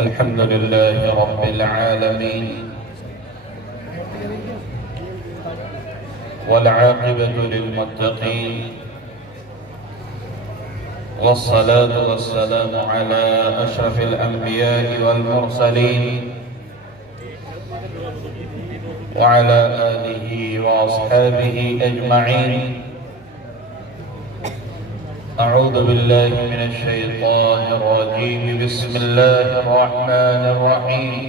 الحمد لله رب العالمين والعاقبة للمتقين والصلاة والسلام على أشرف الأنبياء والمرسلين وعلى آله وأصحابه أجمعين. أعوذ بالله من الشيطان الرجيم. بسم الله الرحمن الرحيم.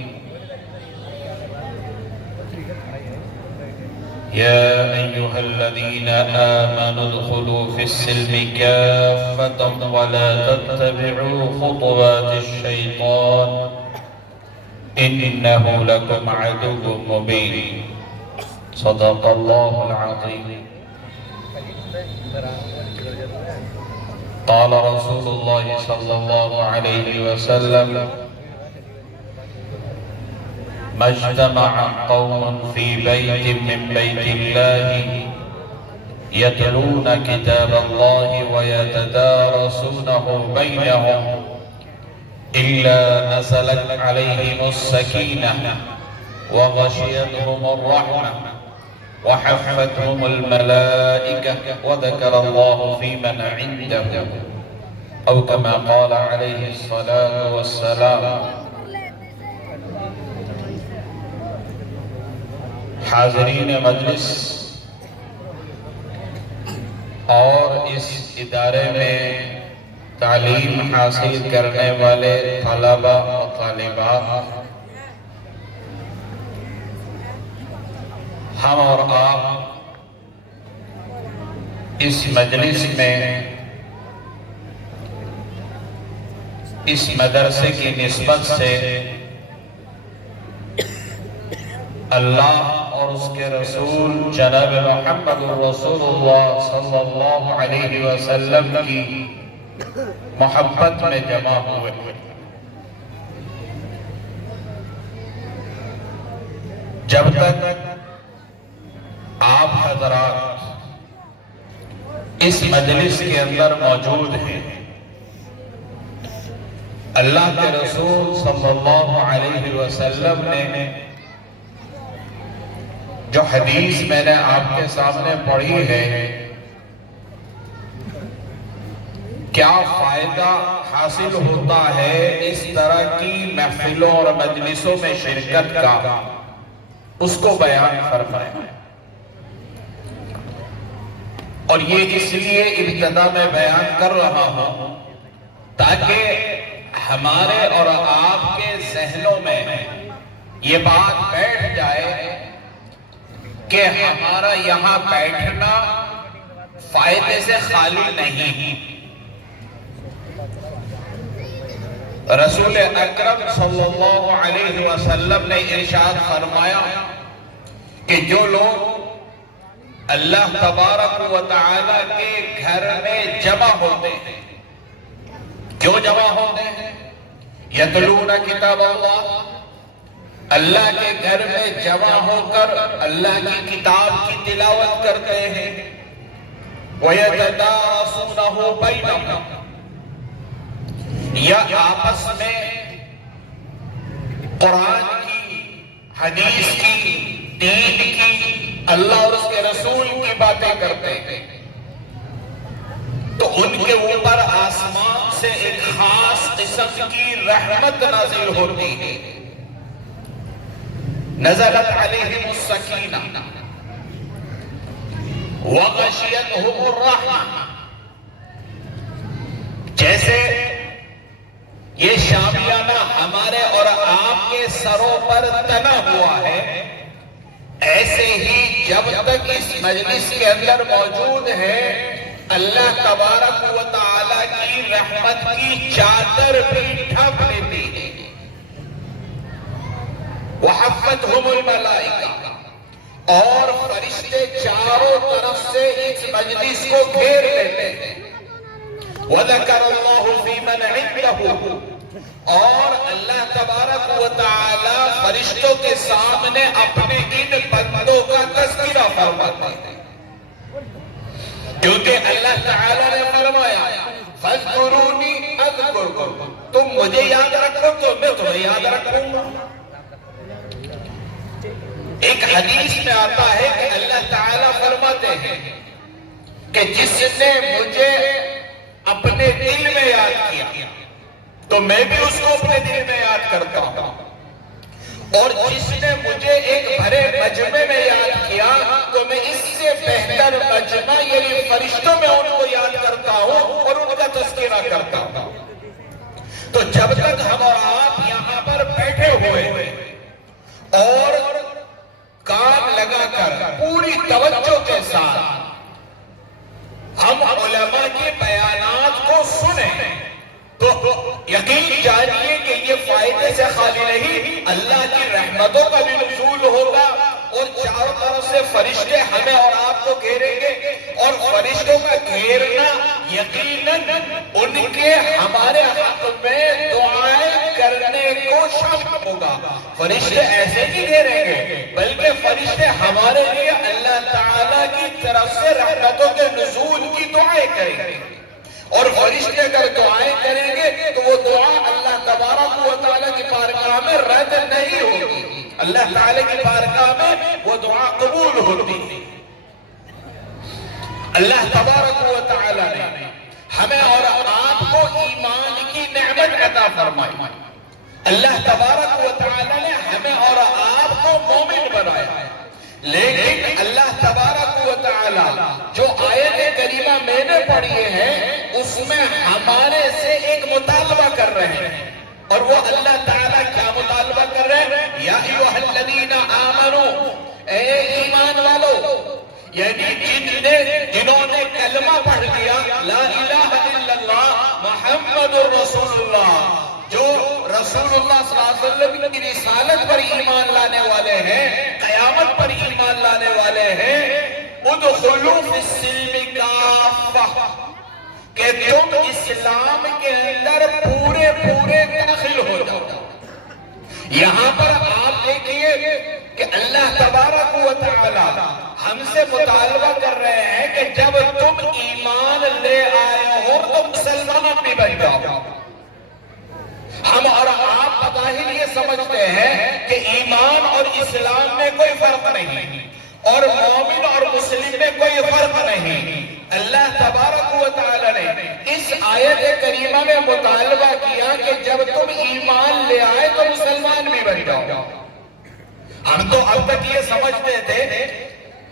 يا أيها الذين آمنوا ادخلوا في السلم كافة ولا تتبعوا خطوات الشيطان إنه لكم عدو مبين. صدق الله العظيم. قال رسول الله صلى الله عليه وسلم: ما اجتمع قوم في بيت من بيت الله يتلون كتاب الله ويتدارسونه بينهم إلا نزلت عليهم السكينة وغشيتهم الرحمة وحفتهم الملائكة وذكر الله في من عنده أو كما قال عليه الصلاة والسلام. حاضرین مجلس اور اس ادارے میں تعلیم حاصل کرنے والے طلبہ و طالبات، ہم اور آپ اس مجلس میں اس مدرسے کی نسبت سے اللہ اور اس کے رسول جناب محمد رسول اللہ صلی اللہ علیہ وسلم کی محبت میں جمع ہوئے. جب تک آپ حضرات اس مجلس کے اندر موجود ہیں، اللہ کے رسول صلی اللہ علیہ وسلم نے جو حدیث میں نے آپ کے سامنے پڑھی ہے، کیا فائدہ حاصل ہوتا ہے اس طرح کی محفلوں اور مجلسوں میں شرکت کا، اس کو بیان فرمائیں. اور یہ اس لیے ابتدا میں بیان کر رہا ہوں تاکہ ہمارے اور آپ کے ذہنوں میں یہ بات بیٹھ جائے کہ ہمارا یہاں بیٹھنا فائدے سے خالی نہیں. رسول اکرم صلی اللہ علیہ وسلم نے ارشاد فرمایا کہ جو لوگ اللہ تبارک و تعالی کے گھر میں جمع ہوتے ہیں، کیوں جمع ہوتے ہیں؟ یتلون کتاب اللہ، اللہ کے گھر میں جمع ہو کر اللہ کی کتاب کی تلاوت کرتے ہیں. وَيَتَدَارَسُونَهُ بَيْنَهُمْ، یا آپس میں قرآن کی، حدیث کی، دین کی، اللہ اور اس کے رسول کی باتیں کرتے ہیں، تو ان کے اوپر آسمان سے ایک خاص قسم کی رحمت نازل ہوتی ہے. نزلت علیہم السکینہ وغشیتہم الرحمہ. جیسے یہ شامیانہ ہمارے اور آپ کے سروں پر تنا ہوا ہے، ایسے ہی جب تک اس مجلس کے اندر موجود ہے، اللہ تبارک و تعالی کی رحمت کی چادر بھی ڈھانپ لیتی ہے. وحفتہم الملائکہ، اور فرشتے چاروں طرف سے اس مجلس کو گھیر لیتے ہیں. وَذَكَرَ اللَّهُ فِي مَنْ عِنْدَهُ، اور اللہ تبارک و تعالی فرشتوں کے سامنے اپنے ان بندوں کا تذکرہ فرماتے ہیں، کیونکہ اللہ تعالی نے فرمایا فَاذْكُرُونِي أَذْكُرْكُمْ، تم مجھے یاد رکھو رکھو تو میں تمہیں یاد رکھوں گا۔ ایک حدیث میں آتا ہے کہ اللہ تعالیٰ فرماتے ہیں کہ جس نے مجھے اپنے دل میں یاد کیا تو میں بھی اس کو اپنے دل میں یاد کرتا ہوں، اور جس نے مجھے ایک بھرے مجمع میں یاد کیا تو میں اس سے بہتر مجمع یعنی فرشتوں میں ان کو یاد کرتا ہوں اور ان کا تذکرہ کرتا ہوں۔ تو جب تک ہم اور آپ یہاں پر بیٹھے ہوئے اور کام لگا کر پوری توجہ کے ساتھ ہم علماء کے بیانات کو سنیں تو یقین جانیے کہ یہ فائدے سے خالی نہیں، اللہ کی رحمتوں کا بھی نزول ہوگا، اور چاروں طرف سے فرشتے ہمیں اور آپ کو گھیریں گے، اور فرشتوں کا گھیرنا یقیناً ان کے ہمارے حق میں دعائیں کرنے کو شامل ہوگا۔ فرشتے ایسے نہیں گھیریں گے بلکہ فرشتے ہمارے لیے اللہ تعالیٰ کی طرف سے رحمتوں کے نزول کی دعائیں کریں گے، اور فرشتے اگر دعائیں کریں گے تو وہ دعا اللہ تبارک و تعالیٰ کی بارگاہ میں رد نہیں ہوگی، اللہ تعالیٰ کی بارگاہ میں وہ دعا قبول ہوتی ہے۔ اللہ تبارک و تعالیٰ نے ہمیں اور آپ کو ایمان کی نعمت عطا فرمائی، اللہ تبارک و تعالیٰ نے ہمیں اور آپ کو مومن بنایا، لیکن اللہ تبارک و تعالیٰ جو آیت کریمہ میں نے پڑھی ہے اس میں ہمارے سے ایک مطالبہ کر رہے ہیں، اور وہ اللہ تعالیٰ کیا مطالبہ کر رہے ہیں؟ یا ایھا الذین آمنوا، اے ایمان والو، یعنی جنہوں نے کلمہ پڑھ لیا لا الہ الا اللہ محمد الرسول اللہ، جو رسول اللہ صلی اللہ علیہ وسلم کی رسالت پر ایمان لانے والے ہیں، قیامت پر ایمان لانے والے ہیں، ادخلوا فی السلم کافہ، کہ تم اسلام کے اندر پورے داخل ہو جاؤ۔ یہاں پر آپ دیکھئے کہ اللہ تبارک و تعالی ہم سے مطالبہ کر رہے ہیں کہ جب تم ایمان لے آئے ہو تو مسلمان بھی بن جاؤ۔ ہم اور آپ بظاہر یہ سمجھتے ہیں کہ ایمان اور اسلام میں کوئی فرق نہیں، اور مومن اور مسلم میں کوئی فرق نہیں۔ اللہ تبارک و تعالی نے اس آیت کریمہ میں مطالبہ کیا کہ جب تم ایمان لے آئے تو مسلمان بھی بن جاؤ۔ ہم تو اب تک یہ سمجھتے تھے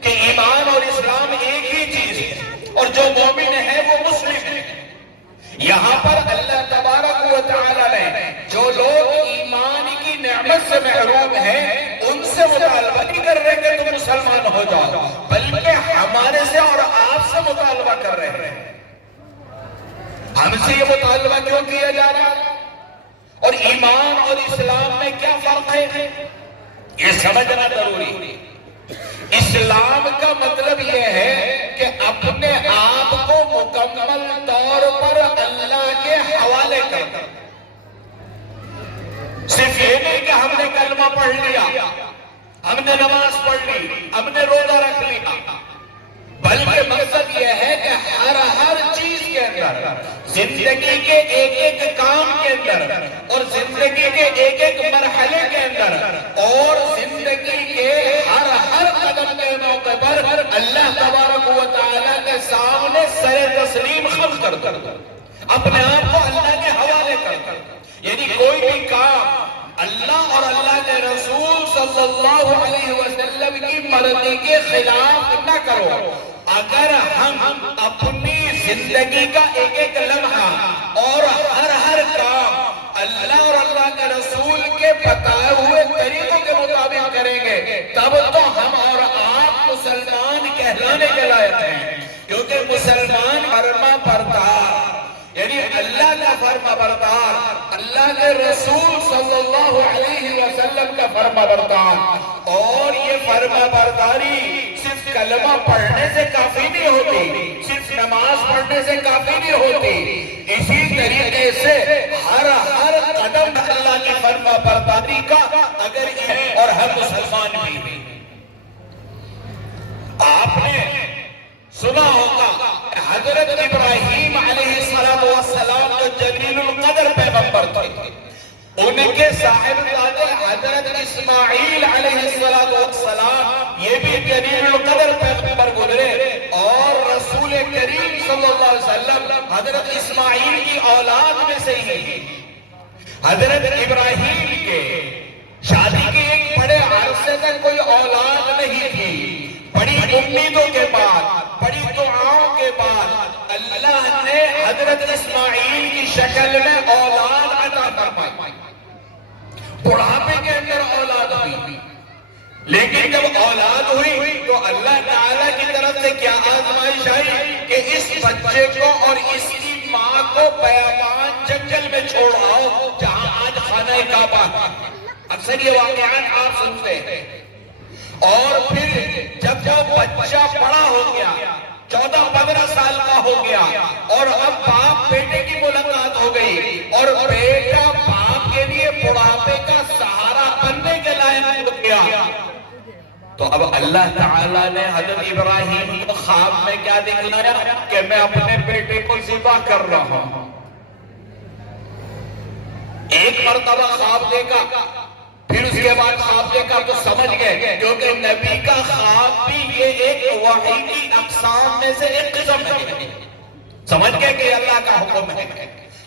کہ ایمان اور اسلام ایک ہی چیز ہے، اور جو مومن ہے وہ مسلم ہے۔ یہاں پر اللہ تبارک و تعالی نے جو لوگ ایمان کی نعمت سے محروم ہیں ان سے مطالبہ نہیں کر رہے کہ تم مسلمان ہو جاؤ، بلکہ ہمارے سے اور آپ سے مطالبہ کر رہے ہیں۔ ہم سے یہ مطالبہ کیوں کیا جا رہا ہے، اور ایمان اور اسلام میں کیا فرق ہے، یہ سمجھنا ضروری ہے۔ اسلام کا مطلب یہ ہے کہ اپنے آپ کو مکمل طور پر اللہ کے حوالے کر، صرف یہ نہیں کہ ہم نے کلمہ پڑھ لیا، ہم نے نماز پڑھ لی، ہم نے روزہ رکھ لیا، بلکہ مقصد یہ ہے کہ ہر چیز کے اندر، زندگی کے ایک کام کے اندر، اور زندگی کے ایک مرحلے کے اندر، اور زندگی کے ہر قدم کے موقع پر اللہ تبارک و تعالیٰ کے سامنے سر تسلیم خم کر دو، اپنے آپ کو اللہ کے حوالے کر دو۔ یعنی کوئی بھی کام اللہ اور اللہ کے رسول صلی اللہ علیہ وسلم کی مرضی کے خلاف نہ کرو۔ اگر ہم اپنی زندگی کا ایک لمحہ اور ہر کام اللہ اور اللہ کے رسول کے بتائے ہوئے طریقوں کے مطابق کریں گے تب تو ہم اور آپ مسلمان کہلانے کے لائق ہیں، کیونکہ مسلمان فرما بردار، یعنی اللہ کا فرما بردار، اللہ کے رسول صلی اللہ علیہ وسلم کا فرما بردار۔ اور یہ فرما برداری صرف کلمہ پڑھنے سے کافی نہیں ہوتی، صرف نماز پڑھنے سے کافی نہیں ہوتی، اسی طریقے سے ہر قدم اللہ کی فرما برداری کا اگر یہ، اور ہم مسلمان بھی۔ آپ نے سنا ہوگا حضرت ابراہیم علیہ السلام جو جلیل القدر پیغمبر تھے، ان کے صاحبزادے حضرت اسماعیل علیہ السلام یہ بھی جلیل القدر پیغمبر گزرے، اور رسول کریم صلی اللہ علیہ وسلم حضرت اسماعیل کی اولاد میں سے ہی حضرت ابراہیم کے شادی کے ایک بڑے عرصے تک کوئی اولاد نہیں تھی، بڑی امیدوں کے بعد، بڑی دعاؤں کے بعد اللہ نے حضرت اسماعیل کی شکل میں اولاد عطا فرمائی، بڑھاپے کے اندر اولاد ہوئی۔ لیکن جب اولاد ہوئی تو اللہ تعالیٰ کی طرف سے کیا آزمائش آئی کہ اس بچے کو اور اس کی ماں کو بیابان جنگل میں چھوڑ آؤ جہاں آج خانہ کعبہ ہے۔ اکثر یہ واقعات آپ سنتے ہیں۔ اور پھر جب وہ بچہ بڑا ہو گیا، 14-15 سال کا ہو گیا، اور اب باپ بیٹے کی ملاقات ہو گئی، اور بیٹا باپ کے لیے بڑھاپے کا سہارا بننے کے لائق ہو گیا، تو اب اللہ تعالیٰ نے حضرت ابراہیم کو خواب میں کیا دکھلایا کہ میں اپنے بیٹے کو ذبح کر رہا ہوں۔ ایک مرتبہ خواب دیکھا، پھر اس کے بعد خواب دیکھا تو سمجھ گئے، کیونکہ نبی کا خواب بھی یہ ایک وحی کی اقسام میں سے ایک قسم ہے، سمجھ گئے کہ اللہ کا حکم ہے۔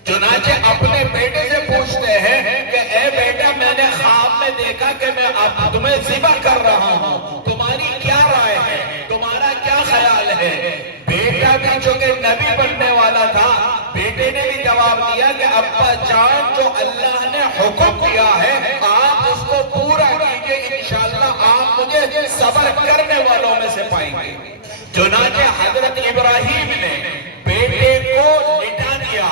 چنانچہ اپنے بیٹے سے پوچھتے ہیں کہ اے بیٹا، میں نے خواب میں دیکھا کہ میں اب تمہیں ذبح کر رہا ہوں، تمہاری کیا رائے ہے، تمہارا کیا خیال ہے؟ بیٹا بھی چونکہ نبی بننے والا تھا، بیٹے نے بھی جواب دیا کہ ابا جان، جو اللہ نے حکم دیا ہے آپ اس کو پورا کیجئے، انشاءاللہ آپ مجھے صبر کرنے والوں میں سے پائیں گے۔ چنانچہ حضرت ابراہیم نے بیٹے کو لٹا دیا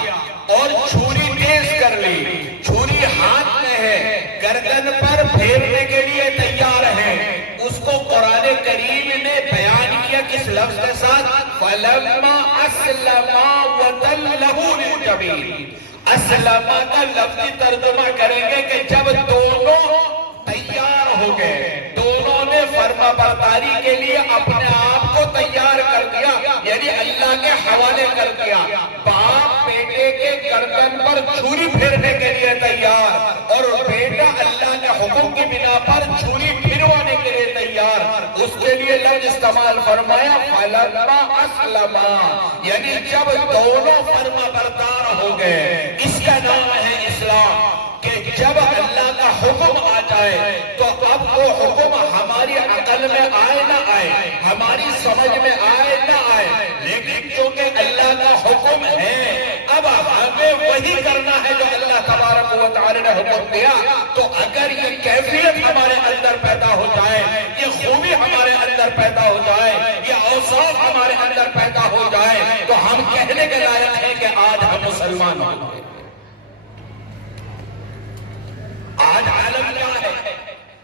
اور چھری تیز کر لی، چھری ہاتھ میں ہے، گردن پر پھیرنے کے لیے تیار ہے۔ اس کو قرآن کریم نے بیان کیا کس لفظ کے ساتھ؟ فَلَمَّا أَسْلَمَا وَتَلَّهُ لِلْجَبِينِ۔ اسلمہ کا لفظی ترجمہ کریں گے کہ جب دونوں تیار ہو گئے، دونوں نے فرما برداری کے لیے اپنے آپ کو تیار کر دیا، یعنی اللہ کے حوالے کر دیا۔ باپ بیٹے کے گردن پر چھری پھیرنے کے لیے تیار، اور بیٹا اللہ کے حکم کی بنا پر چھری پھروانے کے لیے تیار۔ اس کے لیے لفظ استعمال فرمایا فَلَمَّا أَسْلَمَا، یعنی جب دونوں فرما بردار ہو گئے۔ اس کا نام ہے اسلام، کہ جب اللہ کا حکم آ جائے تو اب وہ حکم ہماری عقل میں آئے نہ آئے، ہماری سمجھ میں آئے نہ آئے، لیکن چونکہ اللہ کا حکم ہے اب ہمیں وہی کرنا ہے جو اللہ تبارک و تعالی نے حکم دیا۔ تو اگر یہ کیفیت ہمارے اندر پیدا ہو جائے، یہ خوبی ہمارے اندر پیدا ہو جائے، یہ اوصاف ہمارے اندر پیدا ہو جائے، تو ہم کہنے کے لائق ہیں کہ آج ہم مسلمان ہیں۔ آج عالم کیا ہے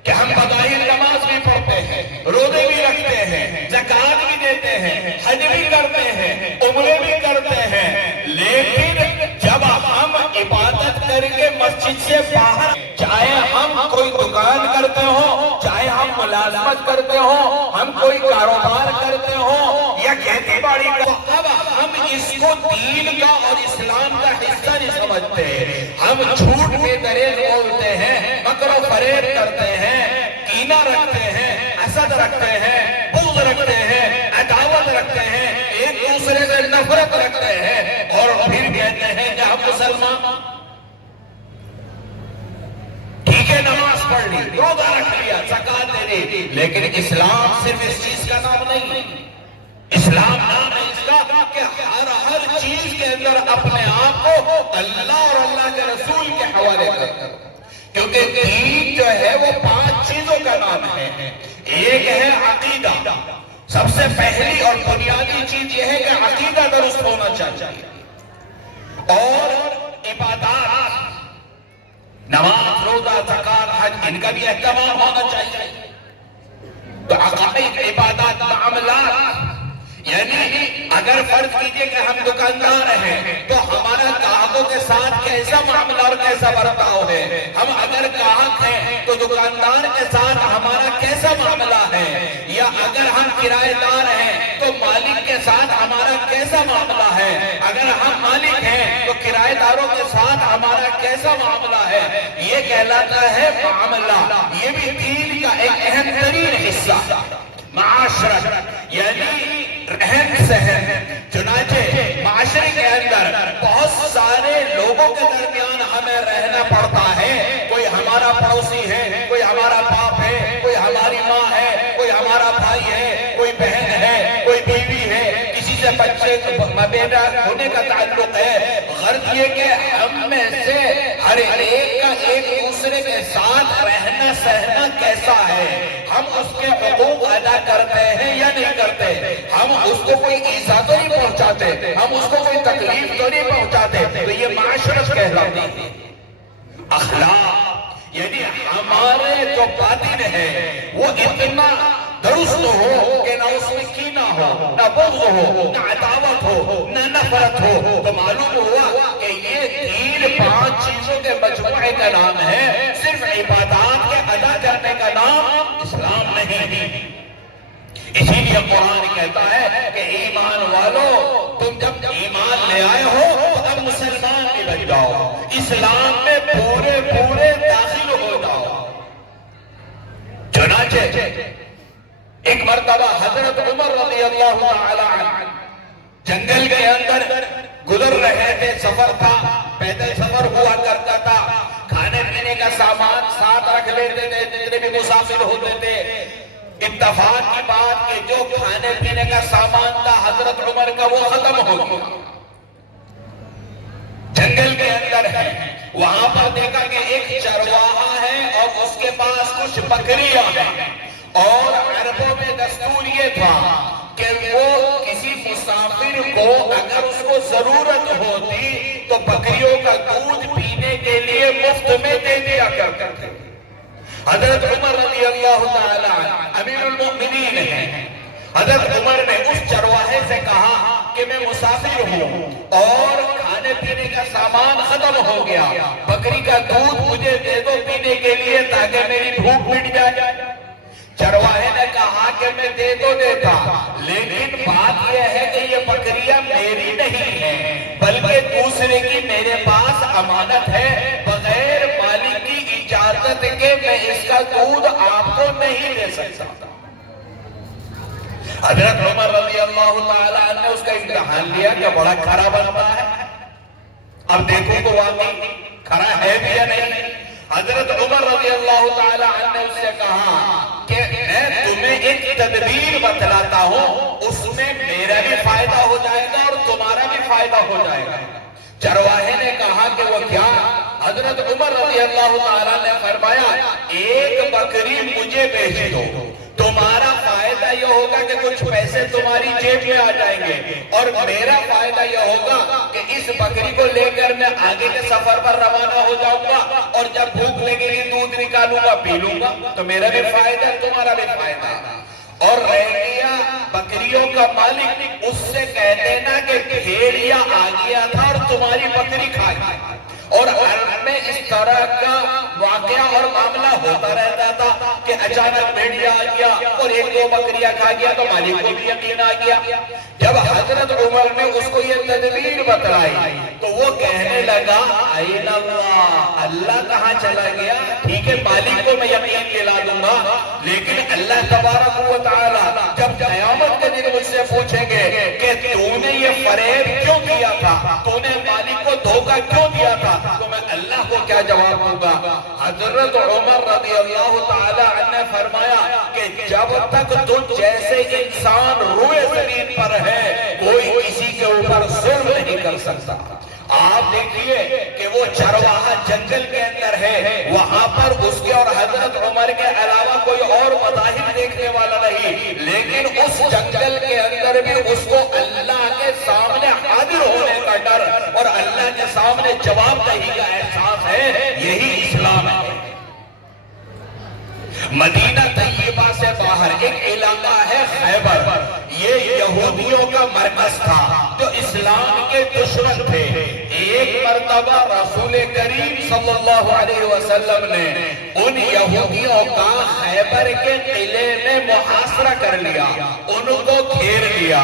کہ ہم بظاہر نماز بھی پڑھتے ہیں، روزے بھی رکھتے ہیں، زکوٰۃ بھی دیتے ہیں، حج بھی کرتے ہیں، عمرے بھی کرتے ہیں، لیکن جب ہم عبادت کر کے مسجد سے باہر، چاہے ہم کوئی دکان کرتے ہوں، چاہے ہم ملازمت کرتے ہوں، ہم کوئی کاروبار کرتے ہوں یا کھیتی باڑی کرتے ہوں، اب ہم اس کو دین کا اور اسلام کا حصہ نہیں سمجھتے۔ ہم جھوٹ میں دریغ بولتے ہیں، مکر و فریب کرتے ہیں، کینہ رکھتے ہیں، حسد رکھتے ہیں، بغض رکھتے ہیں، عداوت رکھتے ہیں، ایک دوسرے سے نفرت رکھتے ہیں، اور پھر کہتے ہیں کہ ہم مسلمان۔ ٹھیک ہے، نماز پڑھ لی، روزہ رکھ لیا، زکوٰۃ دے دی، لیکن اسلام صرف اس چیز کا نام نہیں۔ اسلام نام ہے اس کا کہ ہر چیز کے اندر اپنے آپ کو اللہ اور اللہ کے رسول کے حوالے کر، کیونکہ دین جو ہے وہ 5 چیزوں کا نام ہے۔ ایک ہے عقیدہ، سب سے پہلی اور بنیادی چیز یہ ہے کہ عقیدہ درست ہونا چاہیے، اور عبادات، نماز، روزہ، زکوٰۃ، حج، ان کا بھی اہتمام ہونا چاہیے۔ تو عقائد، عبادات، معاملات، یعنی اگر فرض کیجئے کہ ہم دکاندار ہیں تو ہمارا گاہکوں کے ساتھ کیسا معاملہ اور کیسا برتاؤ ہے، ہم اگر گاہک ہیں تو دکاندار کے ساتھ ہمارا کیسا معاملہ ہے، یا اگر ہم کرایہ دار ہیں تو مالک کے ساتھ ہمارا کیسا معاملہ ہے، اگر ہم مالک ہیں تو کرایہ داروں کے ساتھ ہمارا کیسا معاملہ ہے، یہ کہلاتا ہے معاملہ، یہ بھی دین کا ایک اہم ترین حصہ، معاشرت یعنی رہن سہن۔ چنانچہ معاشرے کے اندر بہت سارے لوگوں کے درمیان ہمیں رہنا پڑتا ہے، کوئی ہمارا پڑوسی ہے، کوئی ہمارا باپ ہے، کوئی ہماری ماں ہے، کوئی ہمارا بھائی ہے، کوئی بہن ہے، کوئی بیوی ہے، کسی سے بچے بیٹا ہونے کا تعلق ہے۔ غرض یہ کہ ہم میں سے ہر ایک کا ایک دوسرے کے ساتھ رہنا سہنا کیسا ہے، ہم اس کے حقوق ادا کرتے ہیں یا نہیں کرتے، ہم اس کو کوئی ایذا تو نہیں پہنچاتے، ہم اس کو کوئی تکلیف تو نہیں پہنچاتے، تو یہ معاشرت کہلاتی ہے۔ اخلاق یعنی ہمارے جو باطن ہے وہ اتنا درست ہو کہ نہ اس میں کینہ ہو، نہ بغض ہو، نہ عداوت ہو، نہ نفرت ہو۔ تو معلوم ہوا کہ یہ دین 5 چیزوں کے مجموعے کا نام ہے، صرف عبادات کے ادا کرنے کا نام اسلام نہیں۔ اسی لیے قرآن کہتا ہے کہ ایمان والو تم جب ایمان لے آئے ہو تو اب مسلمان بھی بن جاؤ، اسلام میں پورے داخل ہو جاؤ۔ چنانچہ ایک مرتبہ حضرت عمر رضی اللہ تعالی عنہ جنگل کے اندر گزر رہے تھے، سفر تھا، پیدل سفر ہوا کرتا تھا، کھانے پینے کا سامان ساتھ رکھ لیتے تھے جتنے بھی مسافر ہوتے تھے۔ اتفاق کی بات کہ جو کھانے پینے کا سامان تھا حضرت عمر کا وہ ختم ہو گیا، جنگل کے اندر ہے، وہاں پر دیکھا کہ ایک چرواہا ہے اور اس کے پاس کچھ بکریاں ہیں، اور عربوں میں دستور یہ تھا کہ وہ کسی مسافر کو اگر اس کو ضرورت ہوتی تو بکریوں کا دودھ پینے کے لیے مفت میں دے دیا کرتے تھے۔ حضرت عمر رضی اللہ تعالی عنہ امیر المؤمنین ہیں، حضرت عمر نے اس چرواہے سے کہا کہ میں مسافر ہوں اور کھانے پینے کا سامان ختم ہو گیا، بکری کا دودھ مجھے دے دو پینے کے لیے تاکہ میری بھوک مٹ جائے۔ چرواہے نے کہا کہ میں دے تو دیتا، لیکن بات یہ ہے کہ یہ بکریاں میری نہیں ہیں بلکہ دوسرے کی میرے پاس امانت ہے، بغیر مالک کی اجازت کے میں اس کا دودھ آپ کو نہیں دے سکتا۔ حضرت عمر رضی اللہ تعالی عنہ نے اس کا امتحان لیا کہ بڑا کھرا بنتا ہے، اب دیکھو تو واقعی کھرا ہے بھی یا نہیں۔ حضرت عمر رضی اللہ تعالی عنہ نے اس سے کہا کہ میں تمہیں ایک تدبیر بتلاتا ہوں، اس میں میرا بھی فائدہ ہو جائے گا اور تمہارا بھی فائدہ ہو جائے گا۔ چرواہے نے کہا کہ وہ کیا؟ حضرت عمر رضی اللہ تعالیٰ نے فرمایا ایک بکری مجھے بیچ دو، تمہارا فائدہ یہ ہوگا کہ کچھ پیسے تمہاری جیب میں آ جائیں گے، اور میرا فائدہ یہ ہوگا کہ اس بکری کو لے کر میں آگے کے سفر پر روانہ ہو جاؤں گا، اور جب بھوک لگے گی دودھ نکالوں گا پی لوں گا، تو میرا بھی فائدہ تمہارا بھی فائدہ۔ اور رہ گیا بکریوں کا مالک، اس سے کہہ دینا کہ بھیڑیا آ گیا تھا اور تمہاری بکری کھا گئی۔ اور عرب میں اس طرح کا واقعہ اور معاملہ ہوتا رہتا تھا کہ اچانک بھیڑیا آ گیا اور ایک دو بکریاں کھا گیا تو مالک کو بھی یقین آ گیا۔ جب حضرت عمر نے اس کو یہ تدبیر بتلائی تو وہ کہنے لگا این اللہ، اللہ کہاں چلا گیا؟ ٹھیک ہے مالک کو میں یقین دلا دوں گا، لیکن اللہ تبارک و تعالی جب قیامت کے دن مجھ سے پوچھیں گے کہ تو نے یہ فریب کیوں کیا تھا، تو نے مالک کو دھوکہ کیوں دیا تھا، تو میں اللہ کو کیا جواب دوں گا؟ حضرت عمر رضی اللہ تعالی عنہ نے فرمایا کہ جب تک تجھ جیسے انسان روئے زمین پر ہے کوئی کسی کے اوپر ظلم نہیں کر سکتا۔ آپ دیکھیے کہ وہ چرواہا جنگل کے اندر ہے، وہاں پر اس کے اور حضرت عمر کے علاوہ کوئی اور مذاہب دیکھنے والا نہیں، لیکن اس جنگل کے اندر بھی اس کو اللہ کے سامنے حاضر ہونے کا ڈر اور اللہ کے سامنے جواب دہی کا احساس ہے۔ یہی اسلام ہے۔ مدینہ طیبہ سے باہر ایک علاقہ ہے خیبر، یہ یہودیوں کا مرکز تھا جو اسلام کے دشمن تھے۔ ایک مرتبہ رسول کریم صلی اللہ علیہ وسلم نے ان یہودیوں کا خیبر کے قلعے میں محاصرہ کر لیا، ان کو گھیر لیا،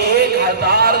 1000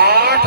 8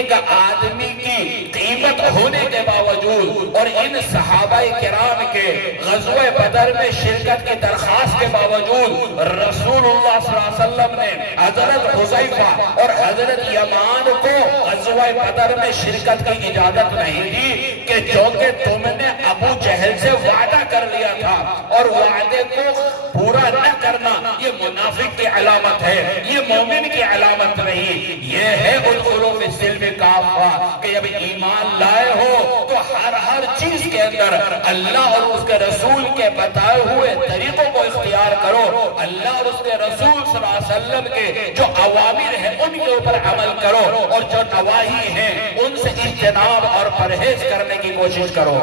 ایک آدمی کی قیمت ہونے کے باوجود اور ان صحابہ کرام کے غزوہ بدر میں شرکت کی درخواست کے باوجود رسول اللہ صلی اللہ علیہ وسلم نے حضرت حذیفہ اور حضرت یمان کو غزوہ بدر میں شرکت کی اجازت نہیں دی کہ جو کہ تم نے ابو جہل سے وعدہ کر لیا تھا اور وعدے کو پورا نہ کرنا یہ منافق کی علامت ہے، یہ مومن کی علامت نہیں۔ یہ ہے ادخلوا فی السلم کافہ کہ جب ایمان لائے ہو تو ہر چیز کے اندر اللہ اور اس کے رسول کے بتائے ہوئے طریقوں کو اختیار کرو، اللہ اور اس کے رسول صلی اللہ علیہ وسلم کے جو اوامر ہیں ان کے اوپر عمل کرو اور جو نواہی ہیں ان سے اجتناب اور پرہیز کرنے کی کوشش کرو۔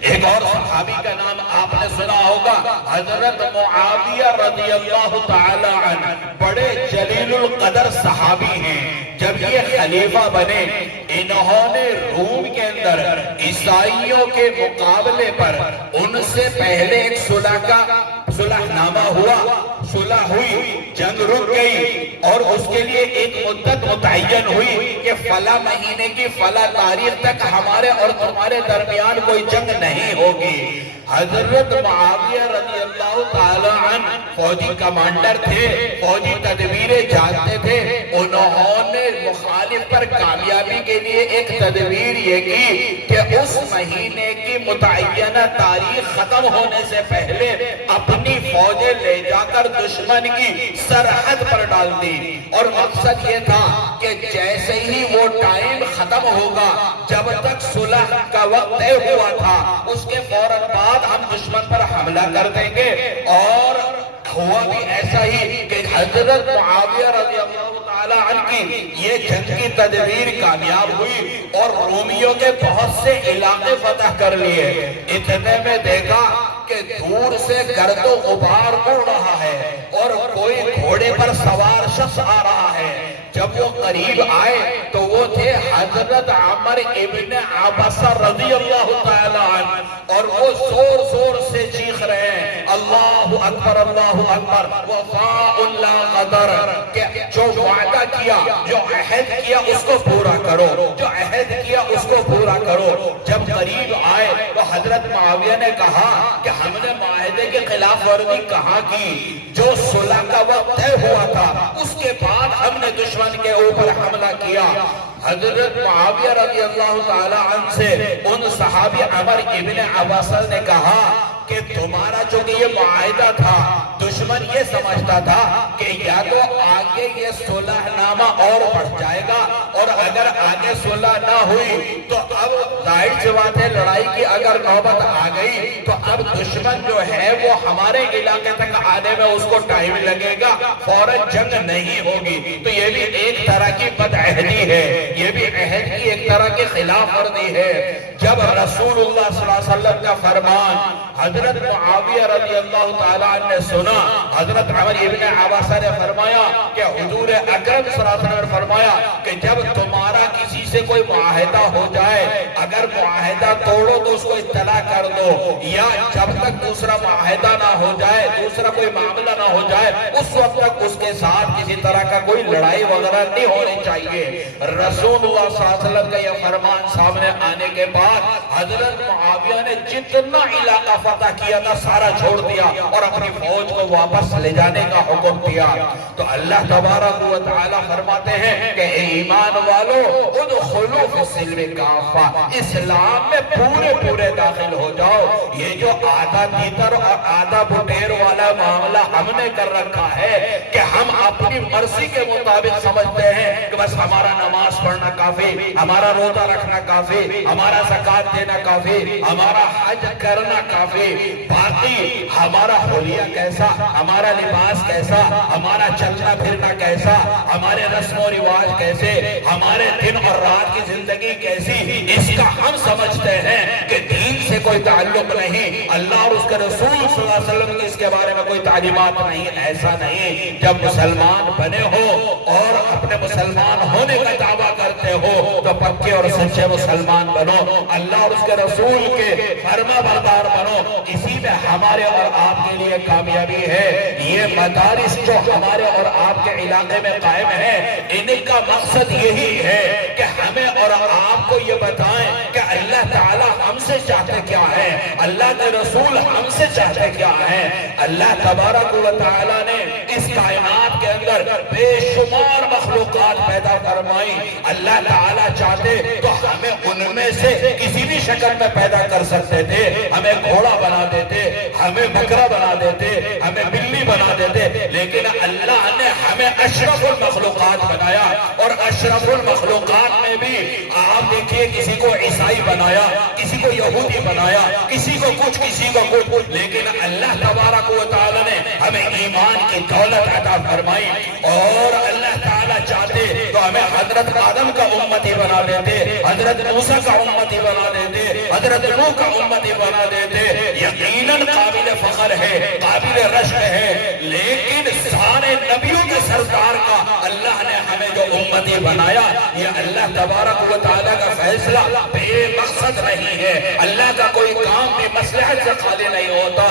ایک اور صحابی کا نام آپ نے سنا ہوگا، حضرت معاویہ رضی اللہ تعالی عنہ، بڑے جلیل القدر صحابی ہیں۔ جب یہ خلیفہ بنے انہوں نے روم کے اندر عیسائیوں کے مقابلے پر ان سے پہلے ایک صلح نامہ ہوا، صلح ہوئی، جنگ رک گئی اور اس کے لیے ایک مدت متعین ہوئی کہ فلاں مہینے کی فلاں تاریخ تک ہمارے اور تمہارے درمیان کوئی جنگ نہیں ہوگی۔ حضرت معاویہ رضی اللہ تعالی عنہ فوجی کمانڈر تھے، فوجی تدبیریں جانتے تھے، انہوں نے مخالف پر کامیابی کے لیے ایک تدبیر یہ کی کہ اس مہینے کی متعینہ تاریخ ختم ہونے سے پہلے اپنی فوجیں لے جا کر دشمن کی سرحد پر ڈال دی، اور مقصد یہ تھا کہ جیسے ہی وہ ٹائم ختم ہوگا، جب تک صلح کا وقت طے ہوا تھا اس کے فوراً بعد ہم دشمن پر حملہ کر دیں گے۔ اور ہوا بھی ایسا ہی کہ حضرت معاویہ رضی اللہ تعالی عنہ کی یہ جنگ کی تدبیر کامیاب ہوئی اور رومیوں کے بہت سے علاقے فتح کر لیے۔ اتنے میں دیکھا کہ دور سے گرد و غبار اڑ رہا ہے اور کوئی گھوڑے پر سوار شخص آ رہا ہے۔ جب وہ قریب آئے تو وہ تھے حضرت عمر ابن عبسہ رضی اللہ تعالی عنہ، اور وہ زور زور سے چیخ رہے ہیں اللہ اکبر اللہ اکبر وفاء لا غدر، کہ جو وعدہ کیا، جو عہد کیا اس کو پورا کرو، جو عہد کیا اس کو پورا کرو۔ جب قریب آئے تو حضرت معاویہ نے کہا کہ ہم نے معاہدے کے خلاف ورزی کہاں کی؟ جو صلح کا وقت طے ہوا تھا اس کے بعد ہم نے دشمن کے اوپر حملہ کیا۔ حضرت معاویہ رضی اللہ تعالی عنہ سے ان صحابی عمر ابن عباسہ نے کہا کہ تمہارا جو کہ یہ معاہدہ تھا، دشمن یہ سمجھتا تھا کہ یا تو آگے یہ صلح نامہ اور بڑھ جائے گا، اور اگر آگے صلح نہ ہوئی تو اب ظاہر سی بات ہے لڑائی کی اگر نوبت آ گئی تو اب دشمن جو ہے وہ ہمارے علاقے تک آنے میں اس کو ٹائم لگے گا، فوراً جنگ نہیں ہوگی۔ تو یہ بھی ایک طرح کی بدعہدی ہے، یہ بھی عہد کی ایک طرح کی خلاف ورزی ہے۔ جب رسول اللہ صلی اللہ علیہ وسلم کا فرمان حضرت معاویہ رضی اللہ تعالیٰ عنہ نے سنا، حضرت عمر ابن عباسہ نے فرمایا کہ حضور اکرم صلی اللہ علیہ وسلم نے فرمایا کہ جب تمہارا کسی سے کوئی معاہدہ ہو جائے، اگر معاہدہ توڑو تو اس کو اطلاع کر دو، یا جب تک دوسرا معاہدہ نہ ہو جائے، دوسرا کوئی معاملہ نہ ہو جائے، اس وقت تک اس کے ساتھ کسی طرح کا کوئی لڑائی وغیرہ نہیں ہونی چاہیے۔ رسول اللہ صلی اللہ علیہ وسلم کا یہ فرمان سامنے آنے کے بعد حضرت معاویہ نے جتنا علاقہ فتح کیا تھا سارا چھوڑ دیا اور اپنی فوج کو واپس لے جانے کا حکم دیا۔ تو اللہ تبارک و تعالی فرماتے ہیں کہ ایمان والو ادخلوا فی السلم کافہ، اسلام میں پورے پورے داخل ہو جاؤ۔ یہ جو آدھا تیتر اور آدھا بٹیر والا معاملہ ہم نے کر رکھا ہے کہ ہم اپنی مرضی کے مطابق سمجھتے ہیں کہ بس ہمارا نماز پڑھنا کافی، ہمارا روزہ رکھنا کافی، ہمارا زکوٰۃ دینا کافی، ہمارا حج کرنا کافی، باقی ہمارا حلیہ کیسا، ہمارا لباس کیسا، ہمارا چلنا پھرنا کیسا، ہمارے رسم و رواج کیسے، ہمارے دن اور رات کی زندگی کیسی، اس کا ہم سمجھتے ہیں کہ دین سے کوئی تعلق نہیں، اللہ اور اس کے رسول صلی اللہ علیہ وسلم کی اس کے بارے میں کوئی تعلیمات نہیں۔ ایسا نہیں، جب مسلمان بنے ہو اور اپنے مسلمان ہونے کا دعویٰ کرتے ہو تو پکے اور سچے مسلمان بنو، اللہ اور اس کے رسول کے فرما بردار بنو، اسی میں ہمارے اور آپ کے لیے کامیابی ہے۔ یہ مدارس جو ہمارے اور آپ کے علاقے میں قائم ہیں، ان کا مقصد یہی ہے کہ ہمیں اور آپ کو یہ بتائیں کہ اللہ تعالی ہم سے چاہتے کیا ہے، اللہ کے رسول ہم سے چاہتے کیا ہے۔ اللہ تبارک و تعالی نے اس کائنات کے اندر بے شمار مخلوقات پیدا فرمائی، اللہ تعالی چاہتے تو ہمیں ان میں سے کسی بھی شکل میں پیدا کر سکتے تھے، ہمیں گھوڑا بنا دیتے، ہمیں بکرا بنا دیتے، ہمیں بلی بنا دیتے، لیکن اللہ نے ہمیں اشرف المخلوقات بنایا، اور اشرف المخلوقات میں بھی آپ دیکھیے کسی کو عیسائی بنایا، کسی کو یہودی بنایا، کسی کو کچھ کسی کو کچھ، لیکن اللہ تبارک و تعالی نے ہمیں ایمان کی دولت عطا فرمائی، اور اللہ تعالی چاہتے تو ہمیں حضرت آدم کا امتی بنا دیتے، حضرت موسیٰ کا امتی بنا دیتے، حضرت نوح کا امتی بنا دیتے۔ یقیناً قابل فخر ہے، قابل رشک ہے، لیکن سارے نبیوں کے سردار کا اللہ نے ہمیں جو امتی بنایا، یہ اللہ تبارک و تعالیٰ کا فیصلہ بے مقصد نہیں ہے، اللہ کا کوئی کام بھی مصلحت سے خالی نہیں ہوتا۔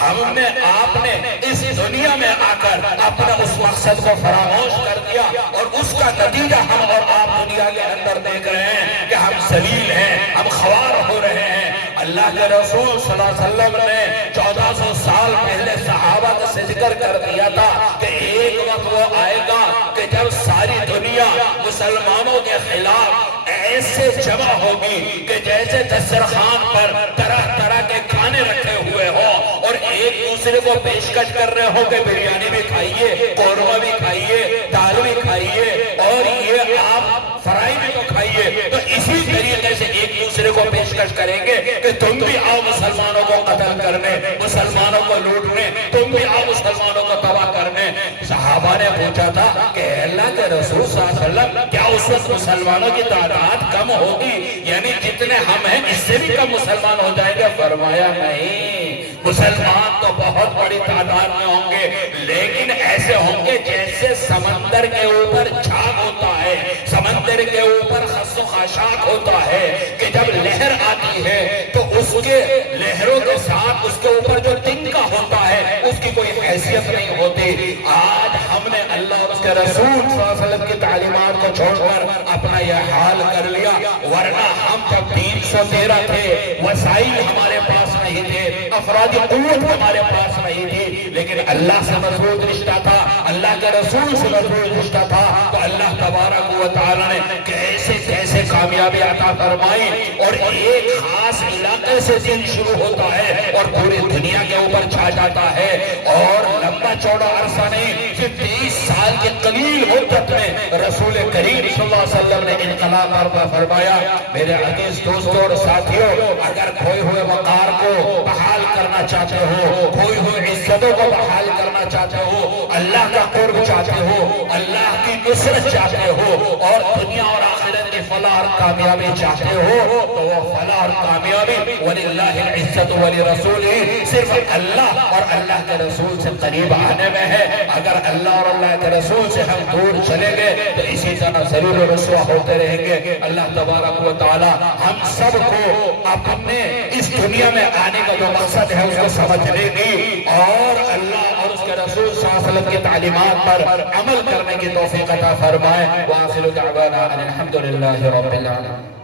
ہم نے آپ نے اس دنیا میں آ کر اپنا اس مقصد کو فراموش کر دیا، اور اس کا نتیجہ ہم اور آپ دنیا کے اندر دیکھ رہے ہیں کہ ہم ذلیل ہیں، ہم خوار ہو رہے ہیں۔ اللہ کے رسول صلی اللہ علیہ وسلم نے 1400 سال پہلے صحابہ سے ذکر کر دیا تھا کہ ایک وقت وہ آئے گا کہ جب ساری دنیا مسلمانوں کے خلاف ایسے جمع ہوگی کہ جیسے دسترخوان پر طرح طرح کے کھانے رکھے ہوئے ہوں، اور ایک دوسرے کو پیشکش کر رہے ہو کہ بریانی بھی کھائیے، قورمہ بھی کھائیے، دال بھی کھائیے، اور یہ آپ فرائی بھی تو کھائیے۔ تو اسی طریقے سے ایک دوسرے کو پیشکش کریں گے کہ تم بھی آؤ مسلمانوں کو قتل کرنے، مسلمانوں کو لوٹنے، تم بھی آؤ مسلمانوں کو تباہ کرنے۔ صحابہ نے پوچھا تھا کہ اللہ کے رسول صلی اللہ علیہ وسلم کیا اس وقت مسلمانوں کی تعداد کم ہوگی، یعنی جتنے ہم ہیں اس سے بھی کم مسلمان ہو جائیں گے؟ فرمایا نہیں، مسلمان تو بہت بڑی تعداد میں ہوں گے، لیکن ایسے ہوں گے جیسے سمندر کے اوپر جھاگ ہوتا ہے، سمندر کے اوپر خس و خاشاک ہوتا ہے کہ جب لہر آتی ہے تو اس کے لہروں کے ساتھ اس کے اوپر جو تنکا ہوتا ہے اس کی کوئی حیثیت نہیں ہوتی۔ آج ہم نے اللہ اور اس کے رسول صلی اللہ علیہ وسلم کی تعلیمات کو چھوڑ کر اپنا یہ حال کر لیا، ورنہ ہم جب 313 تھے، وسائل ہمارے پاس نہیں تھے، افرادی قوت ہمارے پاس نہیں تھی، لیکن اللہ سے مضبوط رشتہ تھا، اللہ کے رسول سے مضبوط رشتہ تھا، تو اللہ تبارک و تعالی نے کیسے کیسے کامیابی عطا فرمائی، اور ایک خاص علاقے سے دین شروع ہوتا ہے اور پوری دنیا کے اوپر چھا جاتا ہے، اور لمبا چوڑا عرصہ نہیں، صرف 23 سال کے قلیل مدت میں رسول کریم صلی اللہ علیہ وسلم نے انقلاب برپا فرمایا۔ میرے عزیز دوستوں اور ساتھیوں، اگر کھوئے ہوئے وقار کو بحال کرنا چاہتے ہو، کھوئی ہوئی عزتوں کو بحال کرنا چاہتے ہو، اللہ کا قرب چاہتے ہو، اللہ کی نصرت چاہتے ہو، اور دنیا اور آخرت کی فلاح اور کامیابی چاہتے ہو، تو وہ فلاح اور کامیابی وَلِلَّهِ الْعِزَّةُ وَلِرَسُولِهِ صرف اللہ اور اللہ کے رسول سے قریب آنے میں ہے۔ اگر اللہ اور اللہ کے رسول سے ہم دور چلے گئے تو اسی طرح ضرور رسوا ہوتے رہیں گے۔ اللہ تبارک و تعالی ہم سب کو اپنے اس دنیا میں آنے کا جو مقصد ہے اس کو سمجھنے کی، اور اللہ اور اس کے رسول صلی اللہ علیہ وسلم کی تعلیمات پر عمل کرنے کی توفیق عطا فرمائے۔ وآخر دعوانا ان الحمد للہ رب العالمین۔